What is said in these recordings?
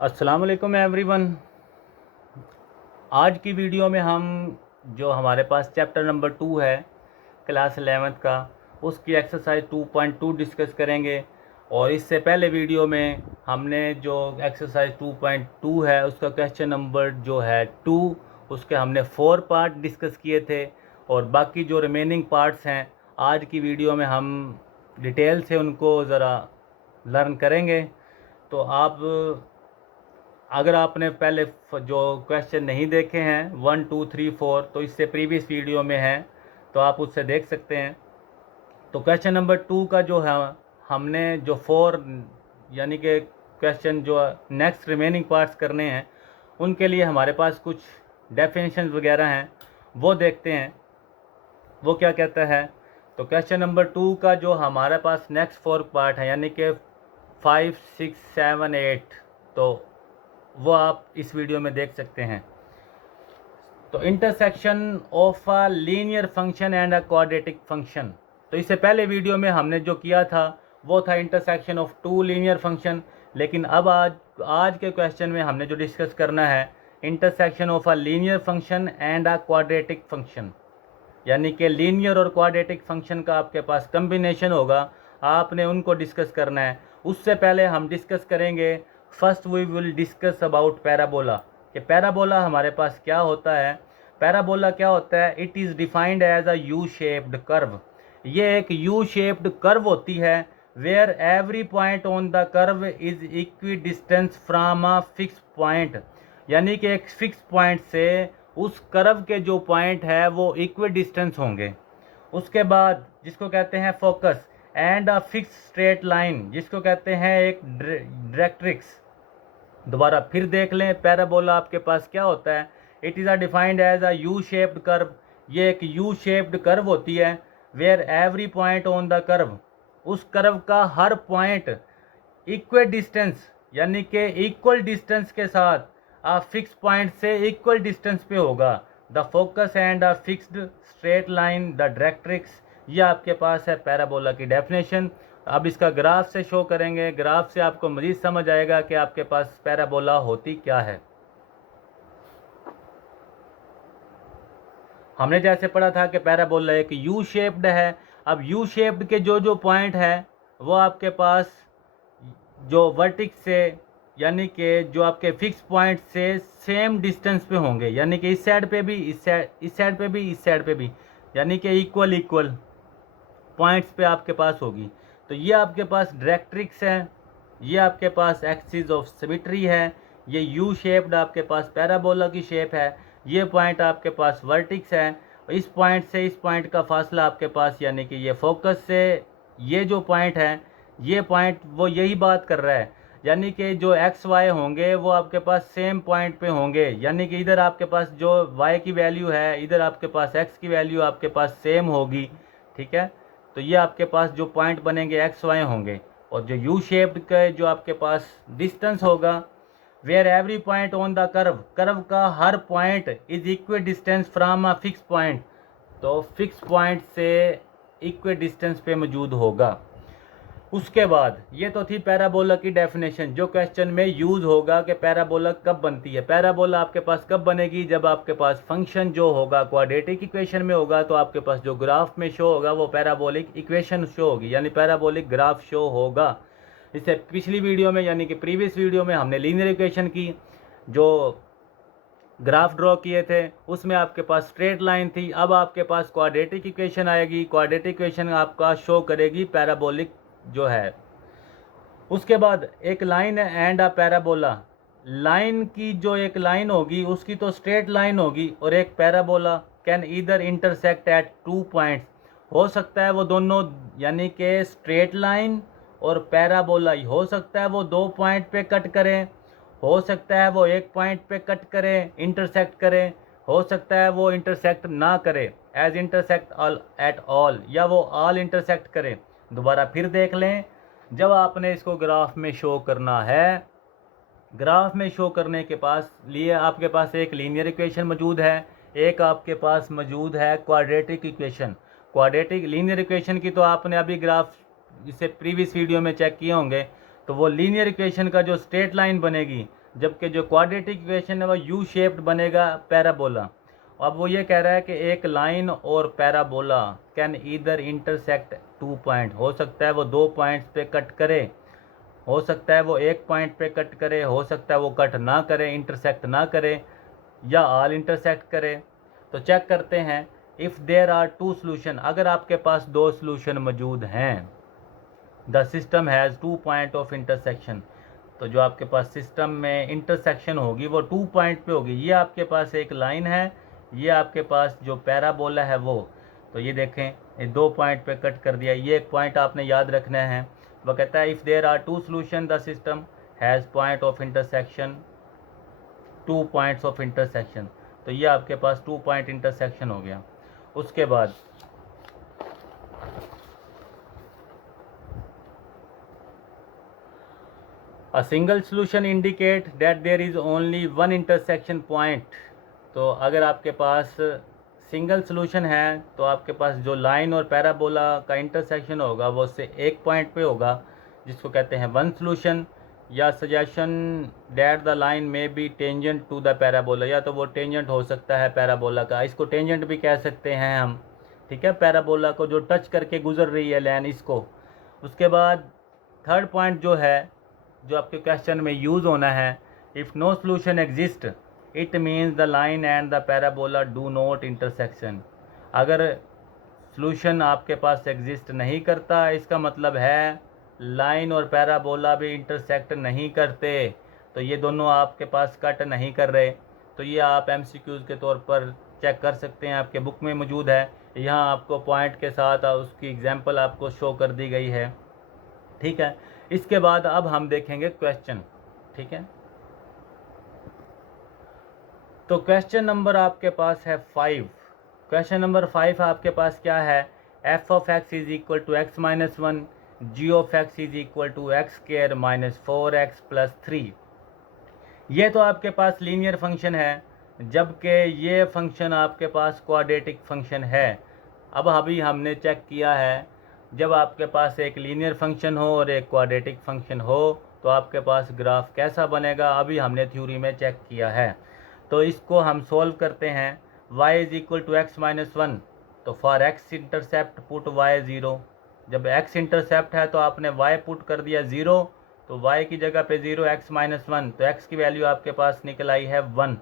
अस्सलाम वालेकुम एवरीवन। आज की वीडियो में हम जो हमारे पास चैप्टर नंबर 2 है क्लास 11th का, उसकी एक्सरसाइज 2.2 डिस्कस करेंगे। और इससे पहले वीडियो में हमने जो एक्सरसाइज 2.2 है उसका क्वेश्चन नंबर जो है 2, उसके हमने 4 पार्ट डिस्कस किए थे। और बाकी जो रिमेनिंग पार्ट्स हैं आज की वीडियो में हम डिटेल से उनको ज़रा लर्न करेंगे। तो आप अगर आपने पहले जो क्वेश्चन नहीं देखे हैं 1, 2, 3, 4 तो इससे प्रीवियस वीडियो में है, तो आप उससे देख सकते हैं। तो क्वेश्चन नंबर 2 का जो है हमने जो 4 यानी कि क्वेश्चन जो नेक्स्ट रिमेनिंग पार्ट्स करने हैं उनके लिए हमारे पास कुछ डेफिनेशन वगैरह हैं, वो देखते हैं वो क्या कहता है। तो क्वेश्चन नंबर 2 का जो हमारे पास नेक्स्ट 4 पार्ट है यानी कि 5, 6, 7, 8, तो वो आप इस वीडियो में देख सकते हैं। तो intersection of a linear function and a quadratic function, तो इससे पहले वीडियो में हमने जो किया था वो था इंटरसेक्शन ऑफ 2 लीनियर फंक्शन। लेकिन अब आज के क्वेश्चन में हमने जो डिस्कस करना है intersection of a linear function and a quadratic function, यानी कि लीनियर और क्वाड्रेटिक फंक्शन का आपके पास कम्बिनेशन होगा, आपने उनको डिस्कस करना है। उससे पहले हम डिस्कस करेंगे, first we will discuss about parabola, कि पैराबोला हमारे पास क्या होता है। पैराबोला क्या होता है? It is defined as a U shaped curve. ये एक यू शेप्ड कर्व होती है where every point on the curve is equi distance from a fix point, यानी कि एक फिक्स पॉइंट से उस कर्व के जो पॉइंट है वो इक्वी डिस्टेंस होंगे। उसके बाद जिसको कहते हैं focus and a fix straight line, जिसको कहते हैं एक डायरेक्ट्रिक्स। दोबारा फिर देख लें, पैराबोला आपके पास क्या होता है? It is a defined as a U shaped curve. ये एक यू शेप्ड कर्व होती है where every point on the curve, उस कर्व का हर पॉइंट इक्वल डिस्टेंस यानी कि इक्वल डिस्टेंस के साथ आ फिक्स पॉइंट से इक्वल डिस्टेंस पे होगा। The focus and a fixed straight line the directrix, ये आपके पास है पैराबोला की डेफिनेशन। अब इसका ग्राफ से शो करेंगे, ग्राफ से आपको मज़ीद समझ आएगा कि आपके पास पैराबोला होती क्या है। हमने जैसे पढ़ा था कि पैराबोला एक यू शेप्ड है। अब यू शेप्ड के जो जो पॉइंट है वो आपके पास जो वर्टिक्स से यानी कि जो आपके फिक्स पॉइंट से सेम डिस्टेंस पे होंगे, यानी कि इस साइड पे भी इस साइड पे भी इस साइड पे भी, यानी कि इक्वल पॉइंट्स पे आपके पास होगी। तो ये आपके पास डायरेक्ट्रिक्स है, ये आपके पास एक्सिस ऑफ सिमेट्री है, ये यू शेप्ड आपके पास पैराबोला की शेप है, ये पॉइंट आपके पास वर्टिक्स है। इस पॉइंट से इस पॉइंट का फासला आपके पास यानी कि ये फोकस से ये जो पॉइंट है, ये पॉइंट वो यही बात कर रहा है, यानी कि जो एक्स वाई होंगे वो आपके पास सेम पॉइंट पे होंगे, यानी कि इधर आपके पास जो वाई की वैल्यू है इधर आपके पास एक्स की वैल्यू आपके पास सेम होगी। ठीक है, तो ये आपके पास जो पॉइंट बनेंगे एक्स वाई होंगे। और जो यू शेप्ड का जो आपके पास डिस्टेंस होगा where every point on the curve, curve का हर point is equi distance from a fix point, तो फिक्स पॉइंट से इक्वी डिस्टेंस पे मौजूद होगा। उसके बाद ये तो थी पैराबोला की डेफिनेशन जो क्वेश्चन में यूज़ होगा कि पैराबोला कब बनती है। पैराबोला आपके पास कब बनेगी? जब आपके पास फंक्शन जो होगा क्वाड्रेटिक इक्वेशन में होगा, तो आपके पास जो ग्राफ में शो होगा वो पैराबोलिक इक्वेशन शो होगी, यानी पैराबोलिक ग्राफ शो होगा। इससे पिछली वीडियो में यानी कि प्रीवियस वीडियो में हमने लीनियर इक्वेशन की जो ग्राफ ड्रॉ किए थे उसमें आपके पास स्ट्रेट लाइन थी। अब आपके पास क्वाड्रेटिक इक्वेशन आएगी, क्वाड्रेटिक इक्वेशन आपका शो करेगी पैराबोलिक जो है। उसके बाद एक लाइन है एंड अ पैराबोला, लाइन की जो एक लाइन होगी उसकी तो स्ट्रेट लाइन होगी, और एक parabola can either intersect at 2 points, हो सकता है वो दोनों यानी कि स्ट्रेट लाइन और पैराबोला ही हो सकता है वो 2 पॉइंट पे कट करें, हो सकता है वो एक पॉइंट पे कट करें इंटरसेक्ट करें, हो सकता है वो इंटरसेक्ट ना करे as intersect all at all, या वो ऑल इंटरसेक्ट करें। दोबारा फिर देख लें, जब आपने इसको ग्राफ में शो करना है, ग्राफ में शो करने के पास लिए आपके पास एक लीनियर इक्वेशन मौजूद है, एक आपके पास मौजूद है quadratic equation. Quadratic linear equation की तो आपने अभी ग्राफ इससे प्रीवियस वीडियो में चेक किए होंगे। तो वो लीनियर इक्वेशन का जो स्ट्रेट लाइन बनेगी जबकि जो क्वाड्रेटिक इक्वेशन है वो यू शेप्ड बनेगा पैराबोला। अब वो ये कह रहा है कि एक लाइन और parabola can either intersect 2 point, हो सकता है वो 2 पॉइंट्स पे कट करे, हो सकता है वो 1 पॉइंट पे कट करे, हो सकता है वो कट ना करे, इंटरसेक्ट ना करे, या ऑल इंटरसेक्ट करे। तो चेक करते हैं, इफ़ देयर आर 2 सोल्यूशन, अगर आपके पास 2 सोल्यूशन मौजूद हैं, the system has 2 point of intersection, तो जो आपके पास सिस्टम में इंटरसेक्शन होगी वो 2 पॉइंट पे होगी। ये आपके पास एक लाइन है, ये आपके पास जो पैराबोला है वो, तो ये देखें ये 2 पॉइंट पे कट कर दिया। ये एक पॉइंट आपने याद रखना है। वो कहता है if there are 2 solution the system has point of intersection 2 points of intersection, तो ये आपके पास 2 पॉइंट इंटरसेक्शन हो गया। उसके बाद A single solution indicate that there is only one intersection point, तो अगर आपके पास सिंगल सोल्यूशन है तो आपके पास जो लाइन और पैराबोला का इंटरसेक्शन होगा वो उससे एक पॉइंट पे होगा, जिसको कहते हैं वन सोल्यूशन। या सजेशन दैट द लाइन में be tangent to the parabola, या तो वो टेंजेंट हो सकता है पैराबोला का, इसको टेंजेंट भी कह सकते हैं हम, ठीक है, पैराबोला को जो टच करके गुजर रही है लाइन, इसको। उसके बाद थर्ड पॉइंट जो है, जो आपके क्वेश्चन में यूज़ होना है, if no solution exist it means the line and the parabola do not intersection. अगर सोल्यूशन आपके पास एग्जिस्ट नहीं करता, इसका मतलब है लाइन और पैराबोला भी इंटरसेक्ट नहीं करते, तो ये दोनों आपके पास कट नहीं कर रहे। तो ये आप MCQs के तौर पर चेक कर सकते हैं, आपके बुक में मौजूद है। यहाँ आपको पॉइंट के साथ उसकी एग्जांपल आपको शो कर दी गई है, ठीक है। इसके बाद अब हम देखेंगे क्वेश्चन, ठीक है। तो क्वेश्चन नंबर आपके पास है 5। क्वेश्चन नंबर 5 आपके पास क्या है, f of x is equal to x minus 1, g of x is equal to x square minus 4x plus 3। ये तो आपके पास लीनियर फंक्शन है, जबकि ये फंक्शन आपके पास क्वाड्रेटिक फंक्शन है। अब अभी हमने चेक किया है, जब आपके पास एक लीनियर फंक्शन हो और एक क्वाड्रेटिक फंक्शन हो तो आपके पास ग्राफ कैसा बनेगा, अभी हमने थ्योरी में चेक किया है। तो इसको हम सोल्व करते हैं। y is equal to x minus 1, तो for x intercept put y 0। जब x इंटरसेप्ट है तो आपने y पुट कर दिया 0, तो y की जगह पे 0, x माइनस 1, तो x की वैल्यू आपके पास निकल आई है 1,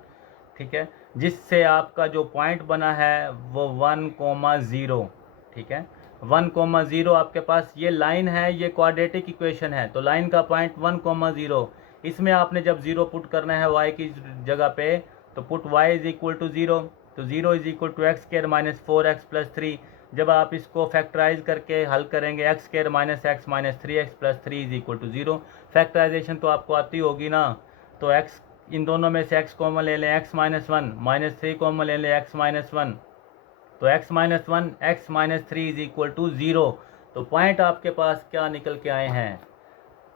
ठीक है, जिससे आपका जो पॉइंट बना है वो 1,0, ठीक है। 1,0 आपके पास ये लाइन है, ये क्वाड्रेटिक इक्वेशन है, तो लाइन का पॉइंट 1,0। इसमें आपने जब 0 पुट करना है y की जगह पे, तो put y is equal to 0, तो 0 is equal to x square minus 4x plus 3। जब आप इसको फैक्टराइज करके हल करेंगे, x square minus x minus 3x plus 3 is equal to 0। Factorisation तो आपको आती होगी ना, तो x इन दोनों में से x कॉमन ले लें, x माइनस 1 माइनस 3 कॉमन ले लें, x माइनस 1, तो x minus 1 x minus 3 is equal to 0। तो पॉइंट आपके पास क्या निकल के आए हैं,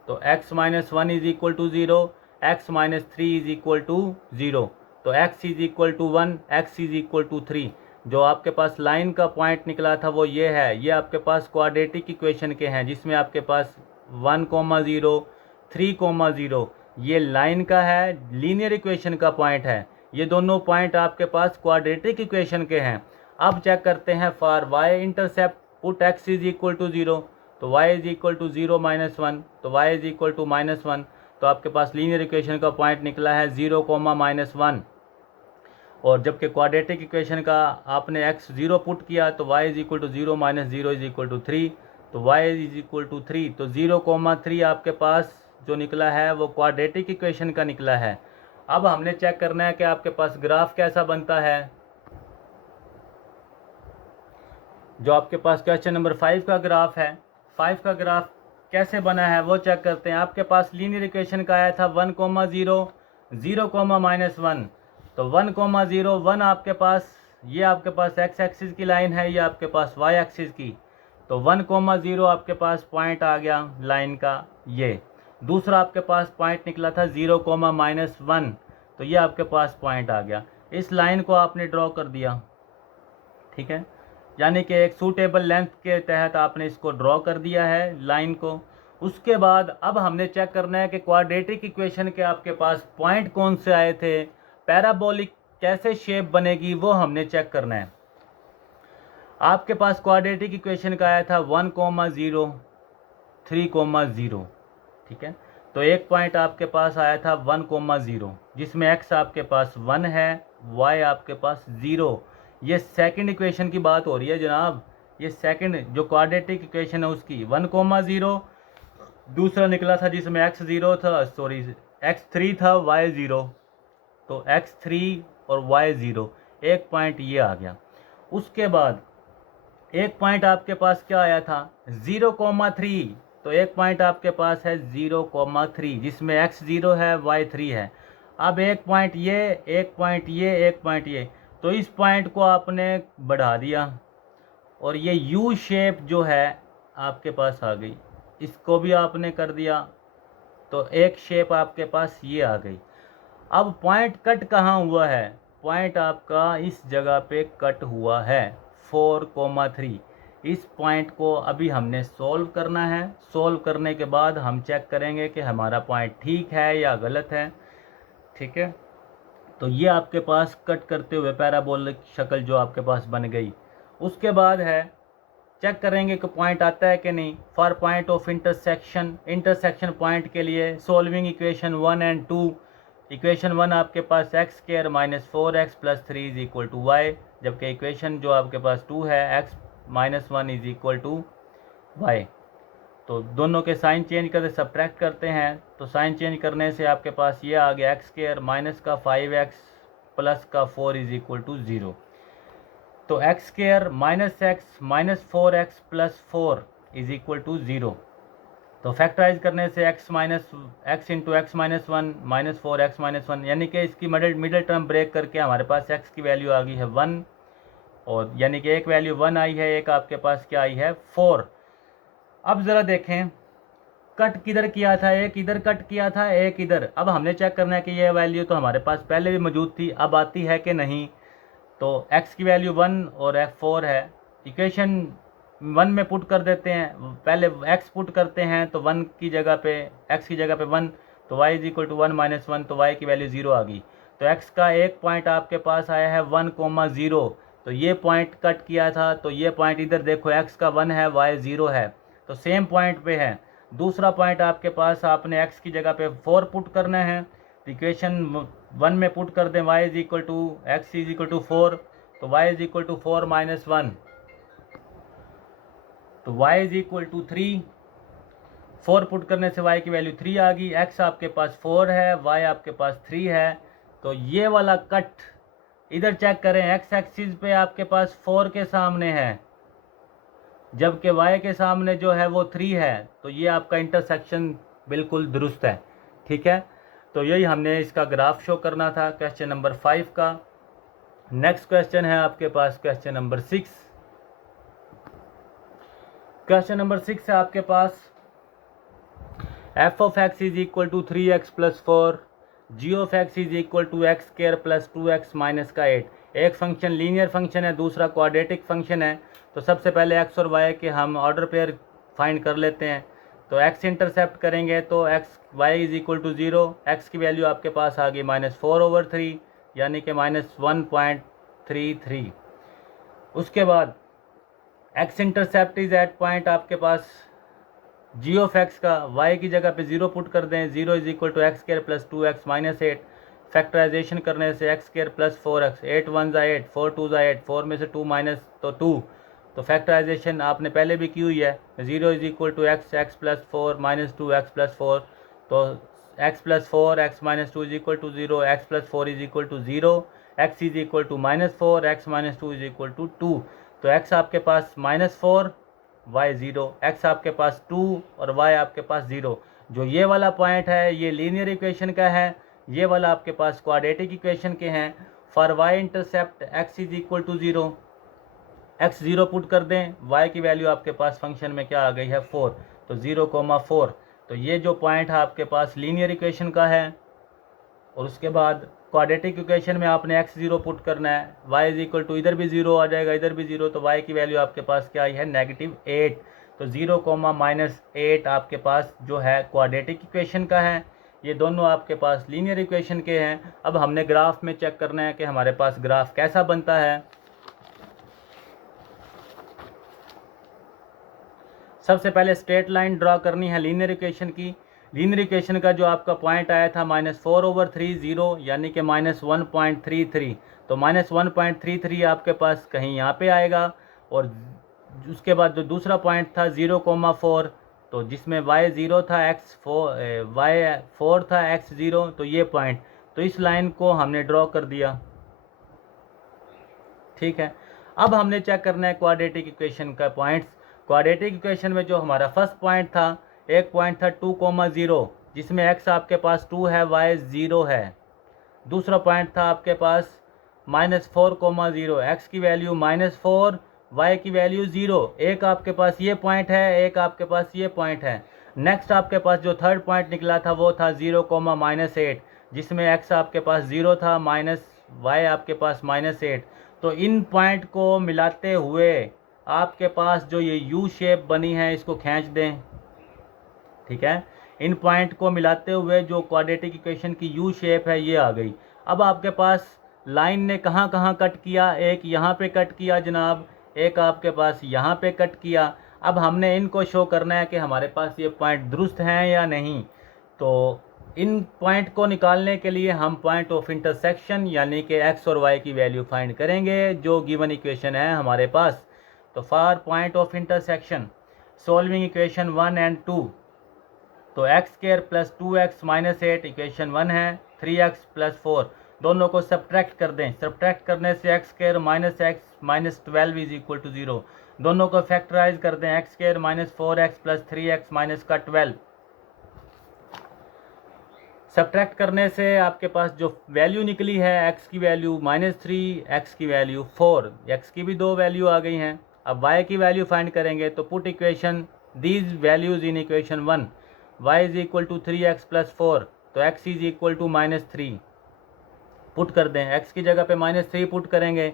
तो x minus 1 is equal to 0, x minus 3 is equal to 0, तो x is equal to 1, x is equal to 3। जो आपके पास लाइन का पॉइंट निकला था वो ये है, ये आपके पास क्वाड्रेटिक इक्वेशन के हैं, जिसमें आपके पास 1,0 3,0 ये लाइन का है, लीनियर इक्वेशन का पॉइंट है। ये दोनों पॉइंट आपके पास क्वाड्रेटिक इक्वेशन के हैं। अब चेक करते हैं for y intercept put x is equal to 0, तो y is equal to 0 minus 1, तो y is equal to minus 1, तो आपके पास लीनियर इक्वेशन का पॉइंट निकला है 0, माइनस 1। और जबकि क्वाड्रेटिक इक्वेशन का आपने x 0 पुट किया तो y is equal to 0 minus 0 is equal to 3, तो y इज इक्वल टू 3, तो 0,3 आपके पास जो निकला है वो क्वाड्रेटिक इक्वेशन का निकला है। अब हमने चेक करना है कि आपके पास ग्राफ कैसा बनता है। जो आपके पास क्वेश्चन नंबर 5 का ग्राफ है, 5 का ग्राफ कैसे बना है वो चेक करते हैं। आपके पास लीनियर इक्वेशन का आया था 1,0 0, माइनस 1, तो 1,0 1 आपके पास, ये आपके पास x एक्सिस की लाइन है, ये आपके पास y एक्सिस की, तो 1,0 आपके पास पॉइंट आ गया लाइन का। ये दूसरा आपके पास पॉइंट निकला था 0, माइनस 1, तो ये आपके पास पॉइंट आ गया। इस लाइन को आपने ड्रॉ कर दिया, ठीक है, यानी कि एक सूटेबल लेंथ के तहत आपने इसको ड्रॉ कर दिया है लाइन को। उसके बाद अब हमने चेक करना है कि क्वाड्रेटिक इक्वेशन के आपके पास पॉइंट कौन से आए थे, पैराबोलिक कैसे शेप बनेगी वो हमने चेक करना है। आपके पास क्वाड्रेटिक इक्वेशन का आया था 1,0 3,0, ठीक है। तो एक पॉइंट आपके पास आया था 1,0 जिसमें x आपके पास 1 है, y आपके पास 0। ये सेकंड इक्वेशन की बात हो रही है जनाब, ये सेकंड जो क्वाड्रेटिक इक्वेशन है उसकी 1,0। दूसरा निकला था जिसमें x0 था, सॉरी x3 था, y0। तो x3 और y0, एक पॉइंट ये आ गया। उसके बाद एक पॉइंट आपके पास क्या आया था 0,3। तो एक पॉइंट आपके पास है 0,3 जिसमें x0 है, y3 है। अब एक पॉइंट ये, एक पॉइंट ये, एक पॉइंट ये, तो इस पॉइंट को आपने बढ़ा दिया और ये यू शेप जो है आपके पास आ गई, इसको भी आपने कर दिया, तो एक शेप आपके पास ये आ गई। अब पॉइंट कट कहाँ हुआ है, पॉइंट आपका इस जगह पे कट हुआ है 4,3। इस पॉइंट को अभी हमने सॉल्व करना है। सॉल्व करने के बाद हम चेक करेंगे कि हमारा पॉइंट ठीक है या गलत है, ठीक है। तो ये आपके पास कट करते हुए पैराबोलिक शक्ल जो आपके पास बन गई। उसके बाद है चेक करेंगे कि पॉइंट आता है कि नहीं। For point of intersection, intersection point के लिए सॉल्विंग इक्वेशन 1 एंड 2। इक्वेशन 1 आपके पास x² - 4x + 3 = y, जबकि इक्वेशन जो आपके पास 2 है x - 1 = y। तो दोनों के साइन चेंज करते सब्ट्रैक्ट करते हैं, तो साइन चेंज करने से आपके पास ये आ गया x² - 5x + 4 = 0। तो x² - x - 4x + 4 = 0। तो फैक्टराइज करने से x - x × x - 1 - 4x - 1, यानी कि इसकी मिडिल टर्म ब्रेक करके हमारे पास x की वैल्यू आ गई है 1, और यानी कि एक वैल्यू 1 आई है, एक आपके पास क्या आई है 4। अब ज़रा देखें कट किधर किया था, एक इधर कट किया था, एक इधर। अब हमने चेक करना है कि ये वैल्यू तो हमारे पास पहले भी मौजूद थी, अब आती है कि नहीं। तो x की वैल्यू 1 और f4 है। इक्वेशन 1 में पुट कर देते हैं, पहले x पुट करते हैं, तो 1 की जगह पे, x की जगह पे 1, तो y = 1 - 1, तो y की वैल्यू 0 आ गई। तो x का एक पॉइंट आपके पास आया है 1,0, तो ये पॉइंट कट किया था, तो ये पॉइंट इधर देखो x का 1 है, y 0 है, तो सेम पॉइंट पे है। दूसरा पॉइंट आपके पास आपने x की जगह पे 4 पुट करना है, तो इक्वेशन 1 में पुट कर दें y = x = 4, तो y = 4 - 1, तो y = 3। 4 पुट करने से y की वैल्यू 3 आ गई। x आपके पास 4 है, y आपके पास 3 है, तो ये वाला कट इधर चेक करें, x एक्सिस पे आपके पास 4 के सामने है, जबकि y के सामने जो है वो 3 है, तो ये आपका इंटरसेक्शन बिल्कुल दुरुस्त है, ठीक है। तो यही हमने इसका ग्राफ शो करना था क्वेश्चन नंबर 5 का। नेक्स्ट क्वेश्चन है आपके पास क्वेश्चन नंबर 6। क्वेश्चन नंबर 6 है आपके पास f of x = 3x + 4, g of x = x² + 2x - 8। एक फंक्शन लीनियर फंक्शन है, दूसरा क्वाड्रेटिक फंक्शन है। तो सबसे पहले x और y के हम ऑर्डर पेयर फाइंड कर लेते हैं। तो x इंटरसेप्ट करेंगे तो y = 0, x की वैल्यू आपके पास आ गई -4/3, यानी कि -1.33। उसके बाद x intercept is at point आपके पास g of x का y की जगह पे 0 पुट कर दें, 0 = x² + 2x - 8। फैक्टराइजेशन करने से x² + 4x, 8 1 8, 4 2 8, 4 में से 2 माइनस तो 2। तो फैक्टराइजेशन आपने पहले भी की हुई है। 0 = x + 4 - 2x + 4, तो x + 4 x - 2 = 0, x + 4 = 0, x = -4, x - 2 = 2। तो x आपके पास -4, y 0, x आपके पास 2 और y आपके पास 0। जो ये वाला पॉइंट है ये लीनियर इक्वेशन का है, ये वाला आपके पास क्वाड्रेटिक इक्वेशन के हैं। For y intercept x = 0, x 0 put कर दें, y की वैल्यू आपके पास फंक्शन में क्या आ गई है 4, तो 0,4। तो ये जो पॉइंट है आपके पास लीनियर इक्वेशन का है। और उसके बाद क्वाड्रेटिक इक्वेशन में आपने x 0 पुट करना है, y = इधर भी 0 आ जाएगा, इधर भी 0, तो y की वैल्यू आपके पास क्या आई है -8। तो 0, -8 आपके पास जो है क्वाड्रेटिक इक्वेशन का है। ये दोनों आपके पास लीनियर इक्वेशन के हैं। अब हमने ग्राफ में चेक करना है कि हमारे पास ग्राफ कैसा बनता है। सबसे पहले स्ट्रेट लाइन ड्रॉ करनी है लीनियर इक्वेशन की। लीनियर इक्वेशन का जो आपका पॉइंट आया था -4/3 यानी कि -1.33, तो -1.33 आपके पास कहीं यहाँ पे आएगा। और उसके बाद जो दूसरा पॉइंट था 0,4, तो जिसमें y0 था, y4 था, x0, तो ये पॉइंट, तो इस लाइन को हमने ड्रॉ कर दिया। ठीक है, अब हमने चेक करना है क्वाड्रेटिक इक्वेशन का पॉइंट्स। क्वाड्रेटिक इक्वेशन में जो हमारा फर्स्ट पॉइंट था, एक पॉइंट था 2,0, जिसमें x आपके पास 2 है, y 0 है। दूसरा पॉइंट था आपके पास -4,0, x की वैल्यू -4, y की वैल्यू 0। एक आपके पास ये पॉइंट है, एक आपके पास ये पॉइंट है। नेक्स्ट आपके पास जो थर्ड पॉइंट निकला था वो था 0,-8, जिसमें x आपके पास 0 था, y आपके पास -8। तो इन पॉइंट को मिलाते हुए आपके पास जो ये यू शेप बनी है इसको खींच दें। ठीक है, इन पॉइंट को मिलाते हुए जो क्वाड्रेटिक इक्वेशन की यू शेप है ये आ गई। अब आपके पास लाइन ने कहाँ कहाँ कट किया, एक यहाँ पे कट किया जनाब, एक आपके पास यहाँ पे कट किया। अब हमने इनको शो करना है कि हमारे पास ये पॉइंट दुरुस्त हैं या नहीं। तो इन पॉइंट को निकालने के लिए हम पॉइंट ऑफ इंटरसेक्शन यानी कि x और y की वैल्यू फाइंड करेंगे जो गिवन इक्वेशन है हमारे पास। तो for point of intersection solving equation 1 and 2, तो x² + 2x - 8 इक्वेशन 1 है, 3x + 4 दोनों को सब्ट्रैक्ट कर दें। सब्ट्रैक्ट करने से x² - x - 12 = 0। दोनों को फैक्टराइज कर दें, x² - 4x + 3x - 12। सब्ट्रैक्ट करने से आपके पास जो वैल्यू निकली है, x की वैल्यू -3, x की वैल्यू 4, x की भी 2 वैल्यू आ गई हैं। अब y की वैल्यू फाइंड करेंगे, तो put equation these values in equation 1, y = 3x + 4, तो x = -3 पुट कर दें। x की जगह पे -3 पुट करेंगे,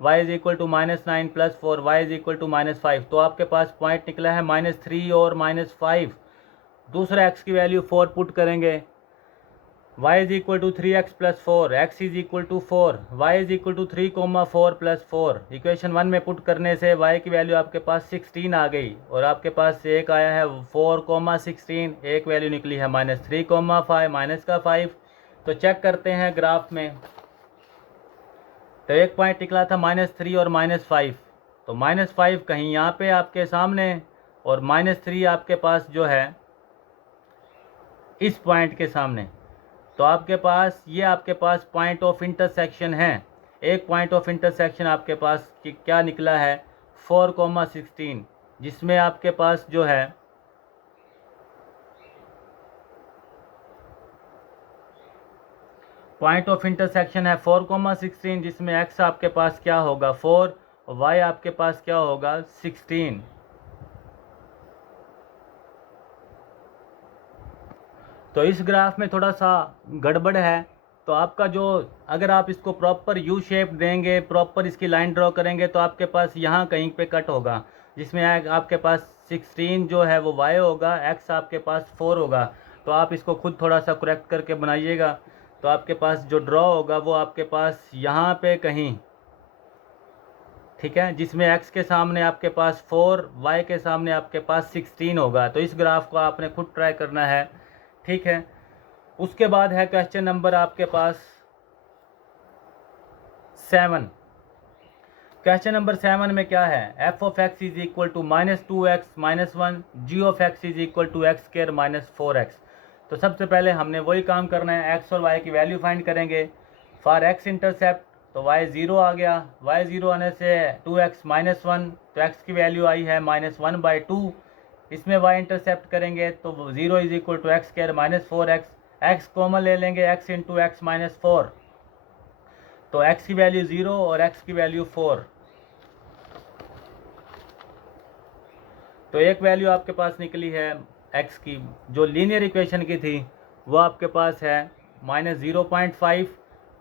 y = -9 + 4, y = -5, तो आपके पास पॉइंट निकला है -3 और -5। दूसरा x की वैल्यू 4 पुट करेंगे, y = 3x + 4, x = 4, y = 3,4 + 4 equation 1 में पुट करने से y की वैल्यू आपके पास 16 आ गई और आपके पास एक आया है 4,16, एक वैल्यू निकली है -3,5 -5। तो चेक करते हैं ग्राफ में, तो एक पॉइंट निकला था -3 और -5, तो -5 कहीं यहाँ पे आपके सामने और -3 आपके पास जो है इस पॉइंट के सामने। तो आपके पास ये आपके पास पॉइंट ऑफ इंटरसेक्शन है। एक पॉइंट ऑफ इंटरसेक्शन आपके पास क्या निकला है 4,16, जिसमें आपके पास जो है पॉइंट ऑफ इंटरसेक्शन है 4,16, जिसमें x आपके पास क्या होगा 4 और y आपके पास क्या होगा 16। तो इस ग्राफ में थोड़ा सा गड़बड़ है। तो आपका जो अगर आप इसको प्रॉपर यू शेप देंगे, प्रॉपर इसकी लाइन ड्रॉ करेंगे, तो आपके पास यहाँ कहीं पे कट होगा, जिसमें आपके पास 16 जो है वो y होगा, x आपके पास 4 होगा। तो आप इसको खुद थोड़ा सा करेक्ट करके बनाइएगा। तो आपके पास जो ड्रॉ होगा वो आपके पास यहाँ पे कहीं, ठीक है, जिसमें x के सामने आपके पास 4, y के सामने आपके पास 16 होगा। तो इस ग्राफ को आपने खुद ट्राई करना है। ठीक है, उसके बाद है क्वेश्चन नंबर आपके पास 7। क्वेश्चन नंबर 7 में क्या है, f of x = -2x - 1, g of x = x² - 4x। तो सबसे पहले हमने वही काम करना है, x और y की वैल्यू फाइंड करेंगे। फॉर x इंटरसेप्ट तो y 0 आ गया, y 0 आने से 2x - 1, तो x की वैल्यू आई है -1/2। इसमें y इंटरसेप्ट करेंगे तो 0 = x² - 4x, x कॉमन ले लेंगे, x × x - 4, तो x की वैल्यू 0 और x की वैल्यू 4। तो एक वैल्यू आपके पास निकली है x की जो लीनियर इक्वेशन की थी वो आपके पास है -0.5,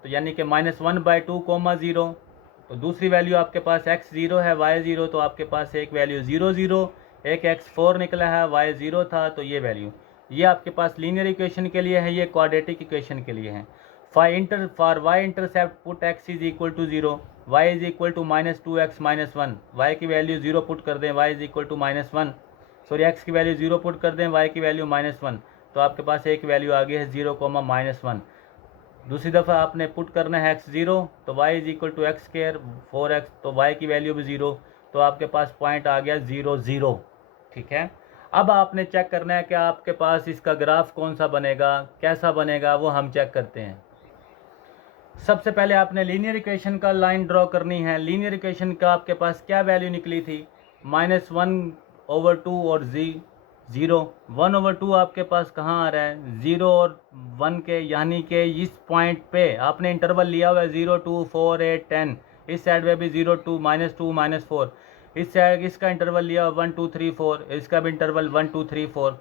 तो यानी कि -1/2, 0। तो दूसरी वैल्यू आपके पास x 0 है, y 0, तो आपके पास एक वैल्यू 0 0, एक x4 निकला है, y 0 था, तो ये वैल्यू, ये आपके पास लीनियर इक्वेशन के लिए है, ये क्वाड्रेटिक इक्वेशन के लिए है। For y intercept put x is equal to 0, y is equal to -2x -1, y की वैल्यू 0 पुट कर दें, y is equal to -1, sorry x की वैल्यू 0 पुट कर दें, y की वैल्यू -1, तो आपके पास एक वैल्यू आ गई है 0, -1। दूसरी दफ़ा आपने पुट करना है x 0, तो y is equal to x square 4x, तो y की वैल्यू भी 0, तो आपके पास पॉइंट आ गया 0 0। ठीक है, अब आपने चेक करना है कि आपके पास इसका ग्राफ कौन सा बनेगा, कैसा बनेगा, वो हम चेक करते हैं। सबसे पहले आपने लीनियर इक्वेशन का लाइन ड्रॉ करनी है। लीनियर इक्वेशन का आपके पास क्या वैल्यू निकली थी, -1/2 और 0। 1/2 आपके पास कहाँ आ रहा है, 0 और 1 के, यानी कि इस पॉइंट पे आपने इंटरवल लिया हुआ है 0 2 4 8 10, इस साइड में भी 0 2 -2 -4, इस साइड इसका इंटरवल लिया 1 2 3 4, इसका भी इंटरवल 1 2 3 4,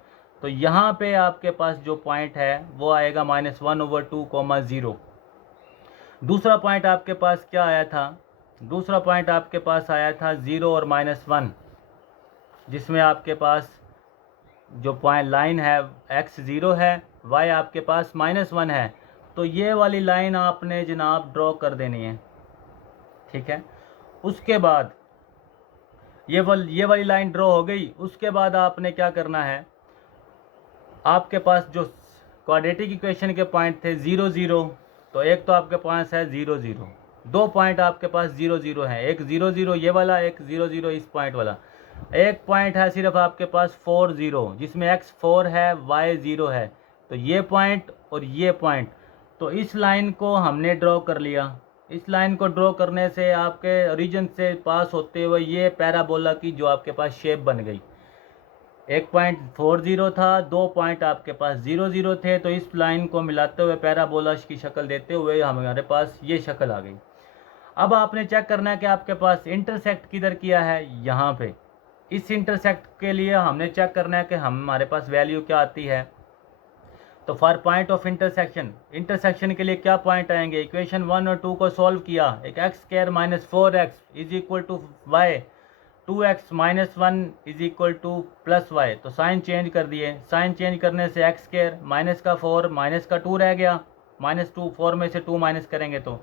तो यहाँ पे आपके पास जो पॉइंट है वो आएगा -1/2, 0। दूसरा पॉइंट आपके पास क्या आया था, दूसरा पॉइंट आपके पास आया था 0 और -1, जिसमें आपके पास जो पॉइंट लाइन है x 0 है, y आपके पास -1 है, तो ये वाली लाइन आपने जनाब ड्रॉ कर देनी है। ठीक है, उसके बाद ये वाली लाइन ड्रॉ हो गई, उसके बाद आपने क्या करना है, आपके पास जो क्वाड्रेटिक इक्वेशन के पॉइंट थे 0 0, तो एक तो आपके पास है 0 0, दो पॉइंट आपके पास 0 0 है, एक 0 0 ये वाला, एक 0 0 इस पॉइंट वाला, एक पॉइंट है सिर्फ आपके पास 4 0, जिसमें x 4 है, y 0 है, तो ये पॉइंट और ये पॉइंट, तो इस लाइन को हमने ड्रॉ कर लिया। इस लाइन को ड्रॉ करने से आपके ओरिजिन से पास होते हुए ये पैराबोला की जो आपके पास शेप बन गई, 1.40 था, दो पॉइंट आपके पास 0 0 थे, तो इस लाइन को मिलाते हुए पैराबोला की शक्ल देते हुए हमारे पास ये शक्ल आ गई। अब आपने चेक करना है कि आपके पास इंटरसेक्ट किधर किया है, यहाँ पे। इस इंटरसेक्ट के लिए हमने चेक करना है कि हमारे पास वैल्यू क्या आती है। तो for point of intersection, intersection के लिए क्या पॉइंट आएंगे, इक्वेशन 1 और 2 को सॉल्व किया, एक x square -4x is equal to y, 2x -1 is equal to +y, तो साइन चेंज कर दिए, साइन चेंज करने से एक्स स्क्वायर माइनस का 4 माइनस का 2 रह गया, -2, 4 में से 2 माइनस करेंगे तो,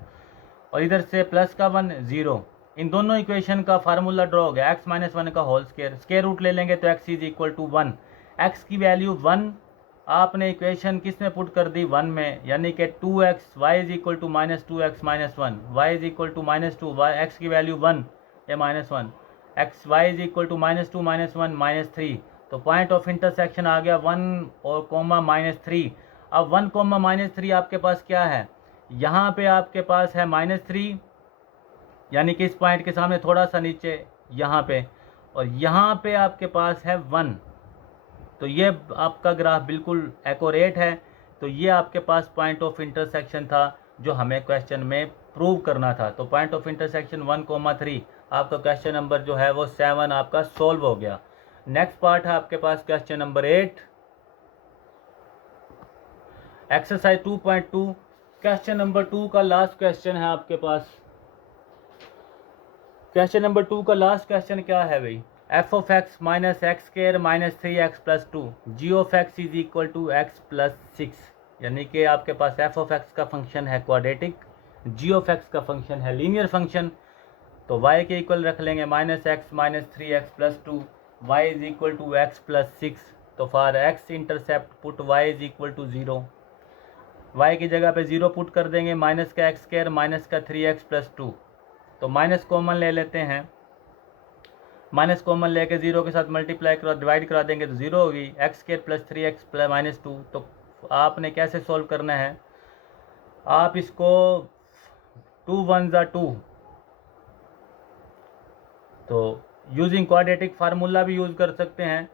और इधर से प्लस का 1 0, इन दोनों इक्वेशन का फार्मूला ड्रॉ हो गया, x -1 का होल स्क्वायर, स्क्वायर रूट ले लेंगे तो x is equal to 1, x की वैल्यू 1 आपने इक्वेशन किस में पुट कर दी, 1 में, यानी कि 2x, y is equal to -2x -1, y is equal to -2, x की वैल्यू 1 या -1, x y is equal to -2 -1 -3, तो पॉइंट ऑफ इंटरसेक्शन आ गया 1 और कोमा -3। अब 1 कोमा -3 आपके पास क्या है, यहाँ पे आपके पास है -3, यानी कि इस पॉइंट के सामने थोड़ा सा नीचे यहाँ पे, और यहाँ पे आपके पास है 1, तो ये आपका ग्राफ बिल्कुल एक्यूरेट है। तो ये आपके पास पॉइंट ऑफ इंटरसेक्शन था जो हमें क्वेश्चन में प्रूव करना था। तो पॉइंट ऑफ इंटरसेक्शन 1,3, आपका क्वेश्चन नंबर जो है वो 7 आपका सॉल्व हो गया। नेक्स्ट पार्ट है आपके पास question number 8, exercise 2.2। Question number 2 का लास्ट क्वेश्चन है आपके पास। क्वेश्चन नंबर 2 का लास्ट क्वेश्चन क्या है भाई, f of x minus x square minus 3x plus 2, g of x is equal to x plus 6, यानी कि आपके पास f of x का फंक्शन है क्वाड्रेटिक, g of x का फंक्शन है लीनियर फंक्शन, तो y के इक्वल रख लेंगे -x minus 3x plus 2, y is equal to x plus 6, तो for x intercept put y is equal to 0, y की जगह पे 0 पुट कर देंगे, माइनस का एक्स स्क्र माइनस का 3x प्लस 2, तो माइनस कॉमन ले लेते हैं, माइनस कॉमन लेके 0 के साथ मल्टीप्लाई करा डिवाइड करा देंगे तो 0 होगी, x square plus 3x plus -2। तो आपने कैसे सॉल्व करना है, आप इसको 2 1 2, तो यूजिंग क्वाड्रेटिक फार्मूला भी यूज़ कर सकते हैं,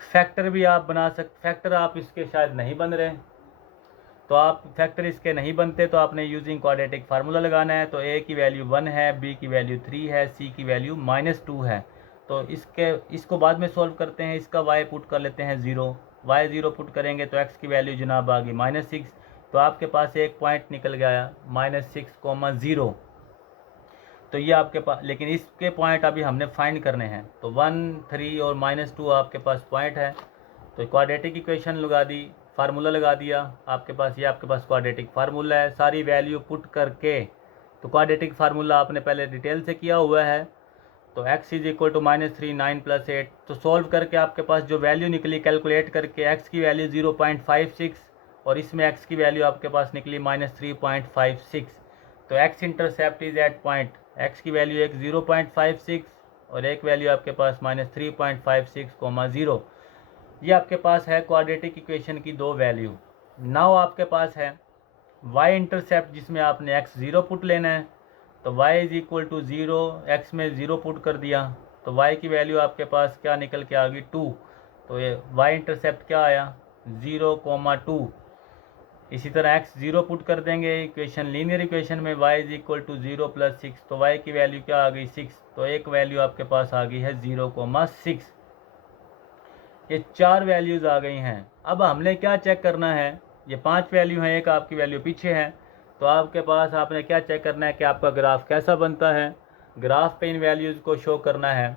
फैक्टर भी आप बना सकते, फैक्टर आप इसके शायद नहीं बन रहे, तो आप फैक्टर इसके नहीं बनते तो आपने यूजिंग क्वाड्रेटिक फार्मूला लगाना है। तो a की वैल्यू 1 है, b की वैल्यू 3 है, c की वैल्यू -2 है, तो इसको बाद में सॉल्व करते हैं। इसका y पुट कर लेते हैं 0, y 0 पुट करेंगे तो x की वैल्यू जनाब आ गई -6, तो आपके पास एक पॉइंट निकल गया -6, 0। तो ये आपके पास, लेकिन इसके पॉइंट अभी हमने फाइंड करने हैं। तो 1, 3 और -2 आपके पास पॉइंट है। तो क्वाड्रेटिक इक्वेशन लगा दी, फार्मूला लगा दिया आपके पास, ये आपके पास क्वाड्रेटिक फार्मूला है। सारी वैल्यू पुट करके, तो क्वाड्रेटिक फार्मूला आपने पहले डिटेल से किया हुआ है। तो x इज इक्वल टू -3 9 + 8। तो सॉल्व करके आपके पास जो वैल्यू निकली, कैलकुलेट करके x की वैल्यू 0.56 और इसमें x की वैल्यू आपके पास निकली -3.56। तो x intercept is at point, x की वैल्यू एक 0.56 और एक वैल्यू आपके पास -3.56, 0। ये आपके पास है क्वाड्रेटिक इक्वेशन की दो वैल्यू। नाउ आपके पास है y इंटरसेप्ट, जिसमें आपने x 0 पुट लेना है। तो y is equal to 0, x में 0 पुट कर दिया, तो y की वैल्यू आपके पास क्या निकल के आ गई 2। तो ये y इंटरसेप्ट क्या आया 0,2। इसी तरह x 0 पुट कर देंगे इक्वेशन, लीनियर इक्वेशन में y इज इक्वल टू 0 + 6, तो y की वैल्यू क्या आ गई 6। तो एक वैल्यू आपके पास आ गई है 0,6। ये 4 वैल्यूज़ आ गई हैं। अब हमने क्या चेक करना है, ये 5 वैल्यू हैं, एक आपकी वैल्यू पीछे है। तो आपके पास आपने क्या चेक करना है कि आपका ग्राफ कैसा बनता है। ग्राफ पे इन वैल्यूज़ को शो करना है।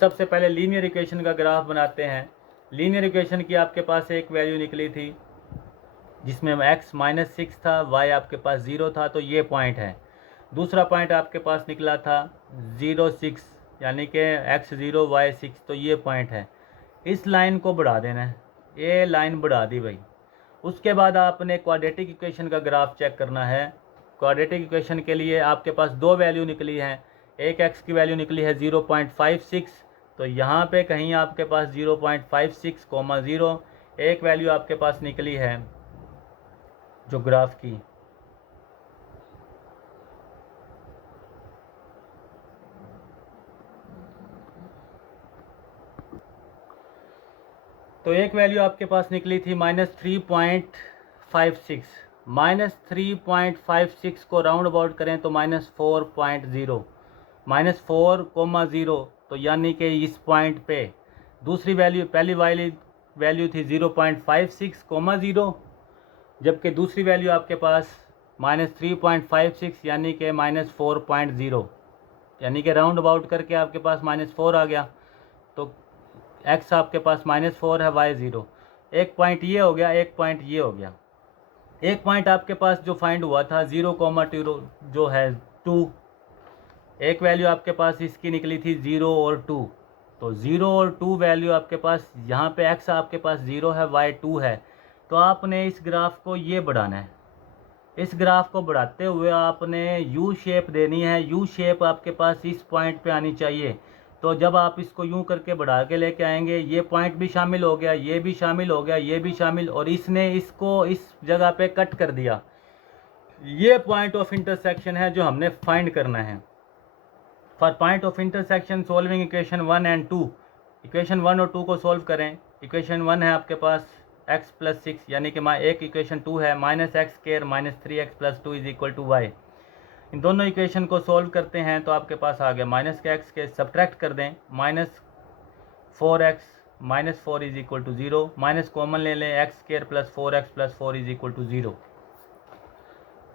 सबसे पहले लीनियर इक्वेशन का ग्राफ बनाते हैं। लीनियर इक्वेशन की आपके पास एक वैल्यू निकली थी जिसमें x -6 था, y आपके पास 0 था, तो ये पॉइंट है। दूसरा पॉइंट आपके पास निकला था 0, 6, यानी कि x 0 y 6, तो ये पॉइंट है। इस लाइन को बढ़ा देना है, ये लाइन बढ़ा दी भाई। उसके बाद आपने क्वाड्रेटिक इक्वेशन का ग्राफ चेक करना है। क्वाड्रेटिक इक्वेशन के लिए आपके पास दो वैल्यू निकली हैं। एक x की वैल्यू निकली है 0.56, तो यहाँ पे कहीं आपके पास 0.56, 0। एक वैल्यू आपके पास निकली है जो ग्राफ की, तो एक वैल्यू आपके पास निकली थी -3.56। -3.56 को राउंड अबाउट करें तो -4.0, -4,0, तो यानी कि इस पॉइंट पे दूसरी वैल्यू, पहली वाली वैल्यू थी 0.56, 0, जबकि दूसरी वैल्यू आपके पास -3.56 यानी कि -4.0, यानी कि राउंड अबाउट करके आपके पास -4 आ गया। तो x आपके पास -4 है, y 0। एक पॉइंट ये हो गया, एक पॉइंट ये हो गया। एक पॉइंट आपके पास जो फाइंड हुआ था 0,2 जो है 2। एक वैल्यू आपके पास इसकी निकली थी 0 और 2। तो 0 और 2 वैल्यू आपके पास, यहाँ पे x आपके पास 0 है, y 2 है। तो आपने इस ग्राफ को ये बढ़ाना है। इस ग्राफ को बढ़ाते हुए आपने यू शेप देनी है। यू शेप आपके पास इस पॉइंट पे आनी चाहिए। तो जब आप इसको यूं करके बढ़ा के लेके आएंगे, ये पॉइंट भी शामिल हो गया, ये भी शामिल हो गया, ये भी शामिल, और इसने इसको इस जगह पे कट कर दिया। ये पॉइंट ऑफ इंटरसेक्शन है जो हमने फाइंड करना है। For point of intersection solving equation 1 and 2, equation 1 और 2 को सॉल्व करें। इक्वेशन 1 है आपके पास x + 6, यानी कि एक इक्वेशन 2 है -x² - 3x + 2 = y। इन दोनों इक्वेशन को सॉल्व करते हैं तो आपके पास आ गया -x के सब्ट्रैक्ट कर दें, -4x - 4 = 0, माइनस कॉमन ले लें, x² + 4x + 4 = 0।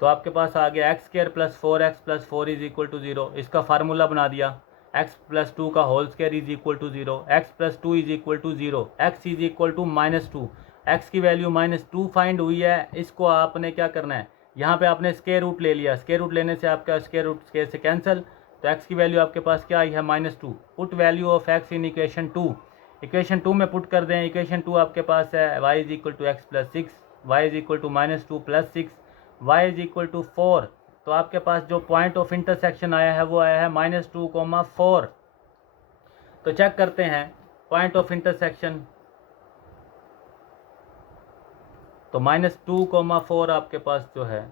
तो आपके पास आ गया x² + 4x + 4 = 0। इसका फार्मूला बना दिया, x + 2 का whole square = 0, x + 2 = 0, x = -2। x की वैल्यू -2 फाइंड हुई है। इसको आपने क्या करना है, यहाँ पे आपने स्क्वायर रूट ले लिया। स्क्वायर रूट लेने से आपका स्क्वायर रूट स्क्वायर से कैंसिल, तो x की वैल्यू आपके पास क्या आई है -2। Put value of x in equation 2, equation 2 में पुट कर दें। इक्वेशन 2 आपके पास है y = x + 6, y = -2 + 6, y = 4। तो आपके पास जो पॉइंट ऑफ इंटरसेक्शन आया है वो आया है -2, 4। तो चेक करते हैं पॉइंट ऑफ इंटरसेक्शन। तो -2, 4 आपके पास जो है,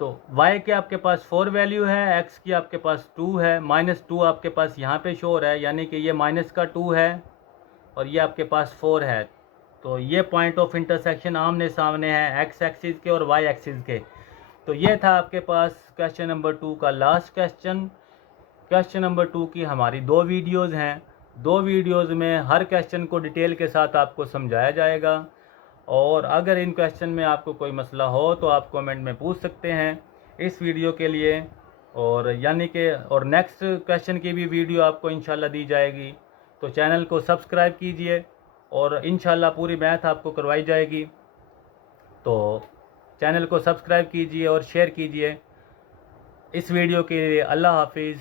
तो y के आपके पास 4 वैल्यू है, x की आपके पास 2 है, -2 आपके पास यहाँ पे शो हो रहा है, यानी कि ये माइनस का 2 है और ये आपके पास 4 है। तो ये पॉइंट ऑफ इंटरसेक्शन आमने सामने है x एक्सिस के और y एक्सिस के। तो ये था आपके पास क्वेश्चन नंबर 2 का लास्ट क्वेश्चन। क्वेश्चन नंबर 2 की हमारी 2 वीडियोज़ हैं। 2 वीडियोज़ में हर क्वेश्चन को डिटेल के साथ आपको समझाया जाएगा। और अगर इन क्वेश्चन में आपको कोई मसला हो तो आप कमेंट में पूछ सकते हैं इस वीडियो के लिए। और यानी कि और नेक्स्ट क्वेश्चन की भी वीडियो आपको इंशाल्लाह दी जाएगी। तो चैनल को सब्सक्राइब कीजिए और इंशाल्लाह पूरी मैथ आपको करवाई जाएगी। तो चैनल को सब्सक्राइब कीजिए और शेयर कीजिए। इस वीडियो के लिए अल्लाह हाफिज़।